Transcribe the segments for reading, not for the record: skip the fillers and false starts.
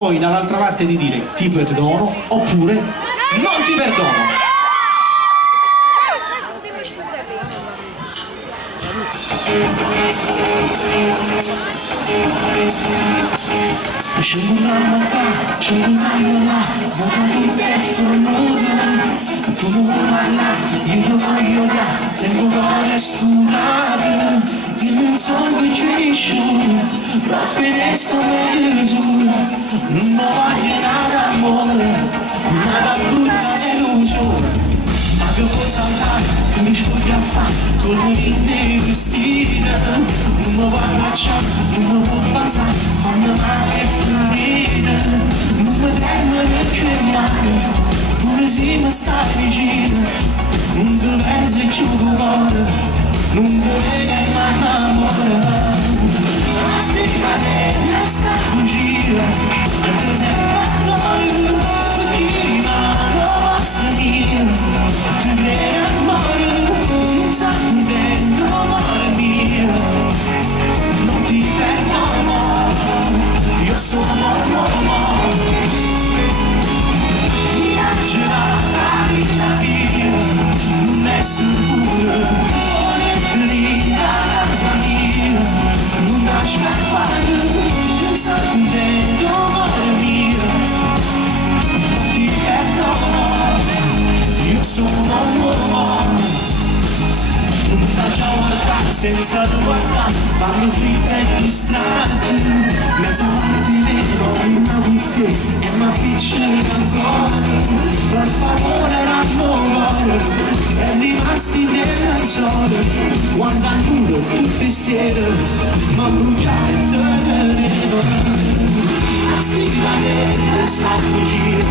Poi dall'altra parte di dire ti perdono oppure non ti perdono. C'è una qua, c'è una di pezzo nudo. Tu non parla, io ti voglio da, tengo cuore studiato. Io non so che ci sono, ma per sto mezzo non voglio nada amore, nada brutta delusione. Ma che cosa fare, che mi voglio fare, con le vestite. Non mi va a lasciare, non mi può passare, fammi male e finire. Non mi prendere che mai, pure se mi stai vicino. Non ti pensi e ci vuole, non ti vede mai amore. Ma stai cadendo, stai fuggendo, e ti sei fatto perché rimane basta mio. Ti viene amore, non sai dentro amore mio. Non ti perdono, io sono l'uomo. Mi lascerà la vita mia, non è sicuro, non è finita la casa mia. Non lascia fare, non sai dentro amore mio. Non ti perdono, io sono un uomo. Non facciamo guardare senza guardare, parlo fritto e distratto. Mezzo ti vedo prima di te e mi appiccichi ancora. Per favore raffomore, e rimasti nel sole. Guarda il muro tutte le sere, ma bruciare e teneremo. Sti vanere sta vicino,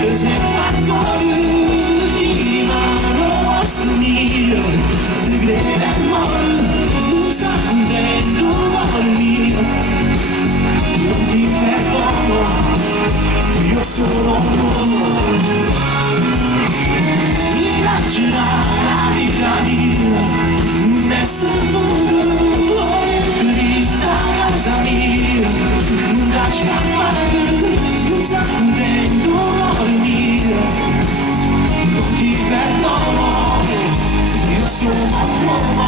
te sei fatto chi mano basta mio. Ti crede amore, non sai dentro amore mio. Non ti perdono, io sono un uomo. Mi lascerà la vita mia, non è sicuro, vuole finita la casa mia. Non lascia fare, non sai dentro amore mio. Non ti perdono, io sono un uomo.